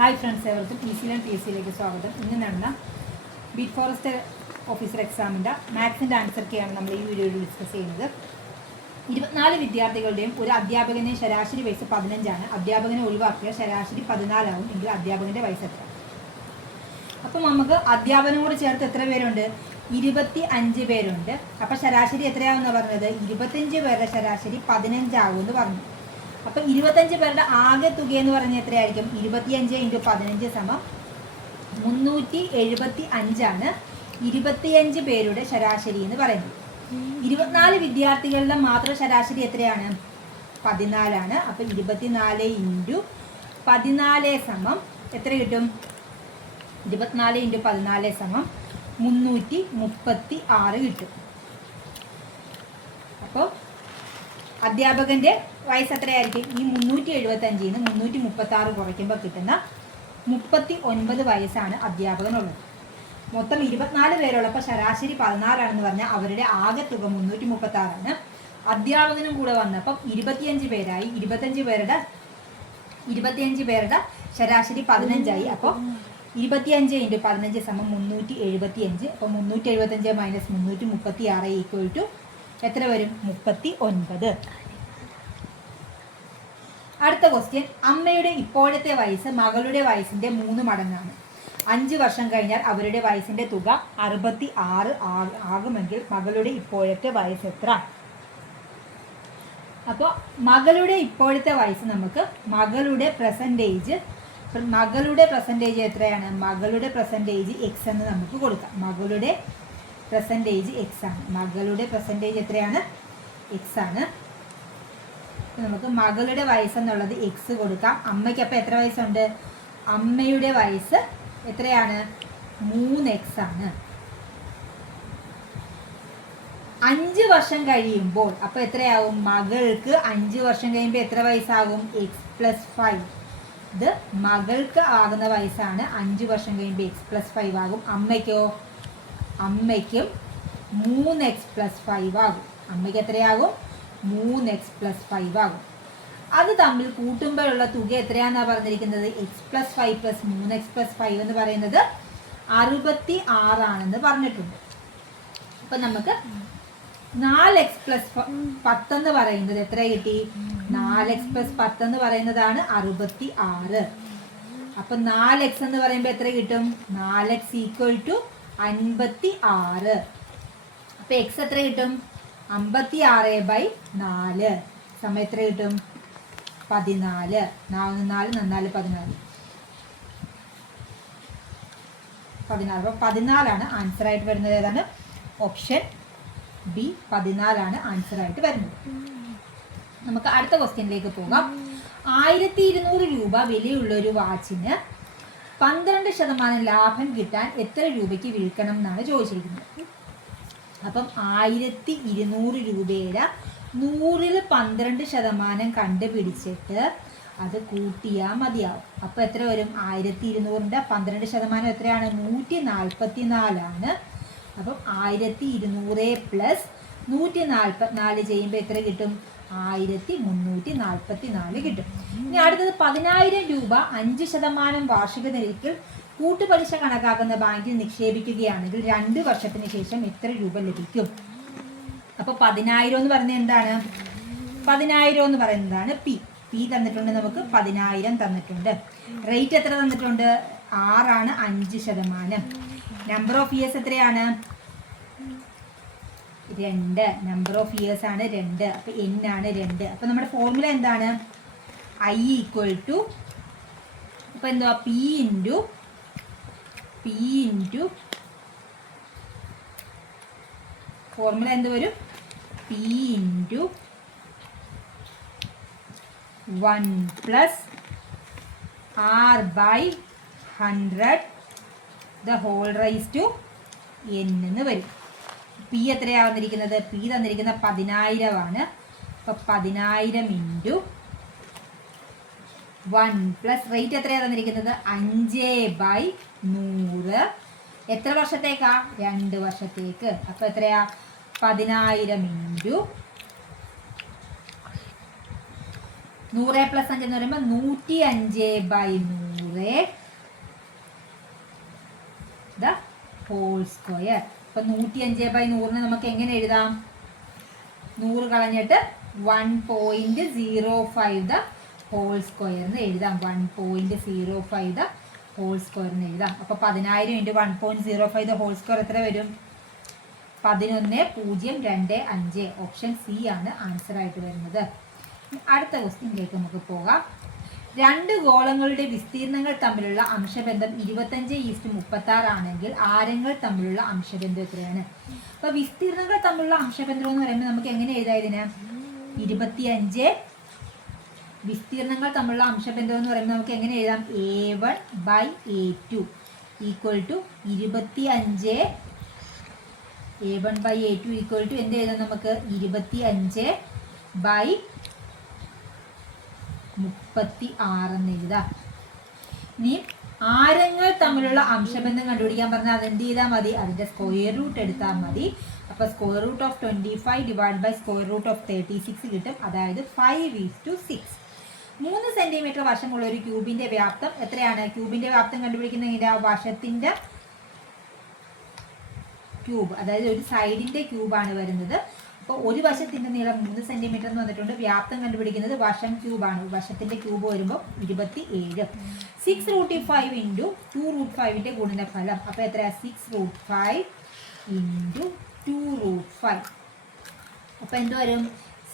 Hi friends, ഏവർക്കും easy learn PSCയിലേക്ക് സ്വാഗതം. ഇന്ന് നടന്ന ബീറ്റ് ഫോറസ്റ്റ് ഓഫീസർ എക്സാമിൻ്റെ മാത്സിൻ്റെ ആൻസർ കീയാണ് നമ്മൾ ഈ വീഡിയോയിൽ ഡിസ്കസ് ചെയ്യുന്നത്. 24 വിദ്യാർത്ഥികളുടെയും ഒരു അധ്യാപകനെ ശരാശരി വയസ്സ് 15ആണ്. അധ്യാപകനെ ഒഴിവാക്കിയ ശരാശരി 14 ആവും. എങ്കിൽ അധ്യാപകൻ്റെ വയസ്സ് എത്ര? അപ്പം നമുക്ക് അധ്യാപനം കൂടെ ചേർത്ത് എത്ര പേരുണ്ട്? 25 പേരുണ്ട്. അപ്പം ശരാശരി എത്രയാവുമെന്ന് പറഞ്ഞത്? 25 പേരുടെ ശരാശരി 15 ആവുമെന്ന് പറഞ്ഞു. അപ്പം 25 പേരുടെ ആകെ തുക എന്ന് പറഞ്ഞാൽ എത്രയായിരിക്കും? 25 × 15 = 375 25 പേരുടെ ശരാശരി എന്ന് പറയുന്നത്. 24 വിദ്യാർത്ഥികളുടെ മാത്രം ശരാശരി എത്രയാണ്? 14. അപ്പം 24 × 14 എത്ര കിട്ടും? 24 × 14 336 കിട്ടും. അപ്പോൾ അധ്യാപകൻ്റെ വയസ്സ് എത്രയായിരിക്കും? ഈ 375 ൽ നിന്ന് 336 കുറയ്ക്കുമ്പോൾ കിട്ടുന്ന 39 വയസ്സാണ് അധ്യാപകനുള്ളത്. മൊത്തം 24 പേരുള്ളപ്പോൾ ശരാശരി 16 ആണെന്ന് പറഞ്ഞാൽ അവരുടെ ആകെ തുക 336 അധ്യാപകനും കൂടെ വന്നപ്പം 25 പേരായി. 25 പേരുടെ ശരാശരി 15 അപ്പോൾ 25 × 15 375. അപ്പോൾ 375 - 336 എത്ര വരും? 39. അടുത്ത ക്വസ്റ്റ്യൻ, അമ്മയുടെ ഇപ്പോഴത്തെ വയസ്സ് മകളുടെ വയസ്സിന്റെ 3 മടങ്ങാണ്. 5 വർഷം കഴിഞ്ഞാൽ അവരുടെ വയസ്സിന്റെ തുക 66 ആകുമെങ്കിൽ മകളുടെ ഇപ്പോഴത്തെ വയസ്സ് എത്ര? അപ്പോൾ മകളുടെ ഇപ്പോഴത്തെ വയസ്സ് നമുക്ക് മകളുടെ പ്രസൻറ്റേജ് എത്രയാണ്? മകളുടെ പ്രസൻറ്റേജ് x എന്ന് നമുക്ക് കൊടുക്കാം. മകളുടെ പ്രസൻറ്റേജ് x ആണ്. മകളുടെ പ്രസൻറ്റേജ് എത്രയാണ്? x ആണ്. നമുക്ക് മകളുടെ വയസ്സെന്നുള്ളത് x കൊടുക്കാം. അമ്മയ്ക്ക് അപ്പോൾ എത്ര വയസ്സുണ്ട്? അമ്മയുടെ വയസ്സ് എത്രയാണ്? 3x ആണ്. 5 വർഷം കഴിയുമ്പോൾ അപ്പോൾ എത്രയാവും? മകൾക്ക് 5 വർഷം കഴിയുമ്പോൾ എത്ര വയസ്സാകും? x + 5. ഇത് മകൾക്ക് ആകുന്ന വയസ്സാണ്. 5 വർഷം കഴിയുമ്പോൾ x + 5 ആകും. അമ്മയ്ക്കും 3x + 5 ആകും. അമ്മയ്ക്ക് എത്രയാകും? 3x + 5 ആകും. അത് തമ്മിൽ കൂട്ടുമ്പോഴുള്ള തുക എത്രയാണെന്നാണ് പറഞ്ഞിരിക്കുന്നത്? x + 5 + 3x + 5 എന്ന് പറയുന്നത് 66 ആണെന്ന് പറഞ്ഞിട്ടുണ്ട്. അപ്പം നമുക്ക് 4x + 10 എന്ന് പറയുന്നത് എത്ര കിട്ടി? 4x + 10 എന്ന് പറയുന്നതാണ് 66. അപ്പം 4x എന്ന് പറയുമ്പോൾ എത്ര കിട്ടും? 4x = 56. അപ്പം x എത്ര കിട്ടും? 56/4 സമയം എത്ര കിട്ടും? 14. 4 4 14. അപ്പോൾ 14 ആൻസർ ആയിട്ട് വരുന്നത്. ഏതാണ്? ഓപ്ഷൻ ബി 14 ആൻസർ ആയിട്ട് വരുന്നത്. നമുക്ക് അടുത്ത ക്വസ്റ്റ്യനിലേക്ക് പോകാം. 1200 രൂപ വിലയുള്ള ഒരു വാച്ചിന് 12% ലാഭം കിട്ടാൻ എത്ര രൂപയ്ക്ക് വിൽക്കണം എന്നാണ് ചോദിച്ചിരിക്കുന്നത്. അപ്പം 1200 രൂപയുടെ 100ൽ 12% കണ്ടുപിടിച്ചിട്ട് അത് കൂട്ടിയാൽ മതിയാവും. അപ്പോൾ എത്ര വരും? 1200ൻ്റെ 12% എത്രയാണ്? 144. അപ്പം 1200 + 144 ചെയ്യുമ്പോൾ എത്ര കിട്ടും? 1344 കിട്ടും. ഇനി അടുത്തത് 10000 രൂപ 5% വാർഷിക നിരക്കിൽ കൂട്ടുപലിശ കണക്കാക്കുന്ന ബാങ്കിൽ നിക്ഷേപിക്കുകയാണെങ്കിൽ 2 വർഷത്തിന് ശേഷം എത്ര രൂപ ലഭിക്കും? അപ്പോൾ 10000 എന്ന് പറയുന്നത് എന്താണ്? 10000 എന്ന് പറയുന്നതാണ് പി തന്നിട്ടുണ്ട്. നമുക്ക് 10000 തന്നിട്ടുണ്ട്. റേറ്റ് എത്ര തന്നിട്ടുണ്ട്? 6 ആണ്. 5%. നമ്പർ ഓഫ് ഇയേഴ്സ് എത്രയാണ്? 2. നമ്പർ ഓഫ് ഇയേഴ്സ് ആണ് 2. അപ്പോൾ n ആണ് 2. അപ്പോൾ നമ്മുടെ ഫോർമുല എന്താണ്? I = അപ്പോൾ എന്തുവാ? P × ഫോർമുല എന്ത് വരും? P × 1 + R/100 n എന്ന് വരും. P എത്രയാണ് വന്നിരിക്കുന്നത്? P തന്നിരിക്കുന്ന 10000 ആണ്. അപ്പോൾ 10000 × 1 + റേറ്റ് എത്രയാണ് തന്നിരിക്കുന്നത്? 5/100. എത്ര വർഷത്തേക്കാ? 2 വർഷത്തേക്ക്. അപ്പോൾ എത്രയാ? 10000 × 100 + 5 എന്ന് പറയുമ്പോൾ 105/100 100 the whole square. അപ്പോൾ 105/100 നമുക്ക് എങ്ങനെ എഴുതാം? 100 കളഞ്ഞിട്ട് 1.05 the whole square എന്ന് എഴുതാം. 1.05 the whole square എന്ന് എഴുതാം. അപ്പോൾ 10,000 × 1.05 the whole square എത്ര വരും? 11,025. ഓപ്ഷൻ സി ആണ് ആൻസർ ആയിട്ട് വരുന്നത്. അടുത്ത ക്വസ്റ്റ്യനിലേക്ക് നമുക്ക് പോകാം. രണ്ട് ഗോളങ്ങളുടെ വിസ്തീർണങ്ങൾ തമ്മിലുള്ള അംശബന്ധം 25:36 ആണെങ്കിൽ ആരങ്ങൾ തമ്മിലുള്ള അംശബന്ധം എത്രയാണ്? അപ്പോൾ വിസ്തീർണങ്ങൾ തമ്മിലുള്ള അംശബന്ധം എന്ന് പറയുമ്പോൾ നമുക്ക് എങ്ങനെ എഴുതാം ഇതിന്? 25 വിസ്തീർണങ്ങൾ തമ്മിലുള്ള അംശബന്ധം എന്ന് പറയുമ്പോൾ നമുക്ക് എങ്ങനെ എഴുതാം? A1/A2 = 25. A1/A2 = എന്ത് എഴുതാം നമുക്ക്? 25/36 എന്ന് എഴുതാം. ഇനി ആരങ്ങൾ തമ്മിലുള്ള അംശബന്ധം കണ്ടുപിടിക്കാൻ പറഞ്ഞാൽ അതെന്ത് ചെയ്താൽ മതി? അതിൻ്റെ സ്ക്വയർ റൂട്ട് എടുത്താൽ മതി. അപ്പോൾ square root of 25 / square root of 36 കിട്ടും. അതായത് 5:6. 3 സെൻറ്റിമീറ്റർ വശമുള്ള ഒരു ക്യൂബിൻ്റെ വ്യാപ്തം എത്രയാണ്? ക്യൂബിൻ്റെ വ്യാപ്തം കണ്ടുപിടിക്കുന്നതിൻ്റെ ആ വശത്തിൻ്റെ ക്യൂബ്, അതായത് ഒരു സൈഡിൻ്റെ ക്യൂബാണ് വരുന്നത്. അപ്പോൾ ഒരു വശത്തിൻ്റെ നീളം 3 സെൻറ്റിമീറ്റർ എന്ന് വന്നിട്ടുണ്ട്. വ്യാപ്തം കണ്ടുപിടിക്കുന്നത് വശം ക്യൂബാണ്. വശത്തിൻ്റെ ക്യൂബ് വരുമ്പോൾ 27. 6√5 × 2√5ൻ്റെ ഗുണനഫലം. അപ്പോൾ എത്രയാണ്? 6√5 × 2√5. അപ്പോൾ എന്ത് വരും?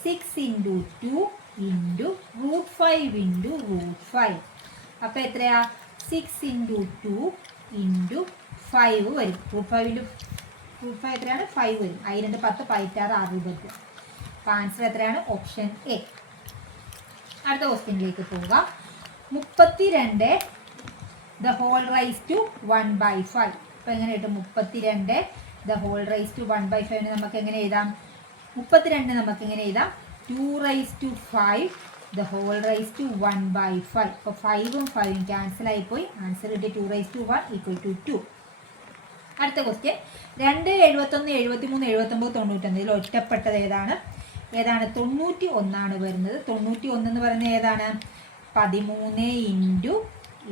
6 × 2 × √5 × √5. അപ്പോൾ എത്രയാ? 6 × 2 × 5 വരും. √5 എത്രയാണ്? 5 വരും. 10 × 10 = 60. അപ്പോൾ ആൻസർ എത്രയാണ്? Option A. അടുത്ത ക്വസ്റ്റ്യനിലേക്ക് പോകാം. 32 the whole raised to 1/5. അപ്പോൾ എങ്ങനെ കിട്ടും? 32 the whole raised to 1/5 നമുക്ക് എങ്ങനെ എഴുതാം? 32 നമുക്ക് എങ്ങനെ എഴുതാം? 2⁵ the whole raised to 1/5. അപ്പോൾ 5ഉം 5ഉം ക്യാൻസൽ ആയിപ്പോയി. ആൻസർ കിട്ടി 2⁵1 = 2. അടുത്ത ക്വസ്റ്റ്യൻ. 2, 71, 73, 79, 91 ഇതിൽ ഒറ്റപ്പെട്ടത് ഏതാണ്? 91 ആണ് വരുന്നത്. 91 എന്ന് പറയുന്നത് ഏതാണ്? 13 ×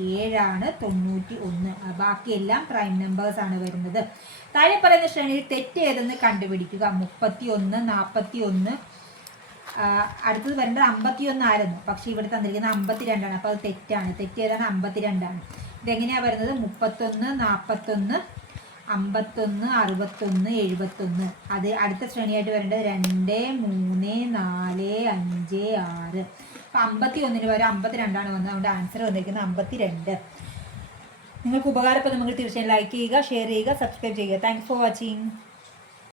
7 ആണ് 91. ബാക്കിയെല്ലാം പ്രൈം നമ്പേഴ്സ് ആണ് വരുന്നത്. താഴെ പറയുന്ന ശ്രേണിയിൽ തെറ്റ് ഏതെന്ന് കണ്ടുപിടിക്കുക. 31, 41. അടുത്തത് വരേണ്ടത് 51 ആയിരുന്നു. പക്ഷേ ഇവിടെ തന്നിരിക്കുന്നത് 52 ആണ്. അപ്പോൾ അത് തെറ്റാണ്. തെറ്റ് ഏതാണ്? 52 ആണ്. ഇതെങ്ങനെയാണ് വരുന്നത്? 31, 41, 51, 61, 71. അത് അടുത്ത ശ്രേണിയായിട്ട് വരേണ്ടത് 2, 3, 4, 5, 6. അപ്പോൾ 51 വരെ 52 ആണ് വന്നത്. അതുകൊണ്ട് ആൻസർ വന്നിരിക്കുന്നത് 52. നിങ്ങൾക്ക് ഉപകാരപ്പെടും. നിങ്ങൾ തീർച്ചയായും ലൈക്ക് ചെയ്യുക, ഷെയർ ചെയ്യുക, സബ്സ്ക്രൈബ് ചെയ്യുക. Thanks for watching.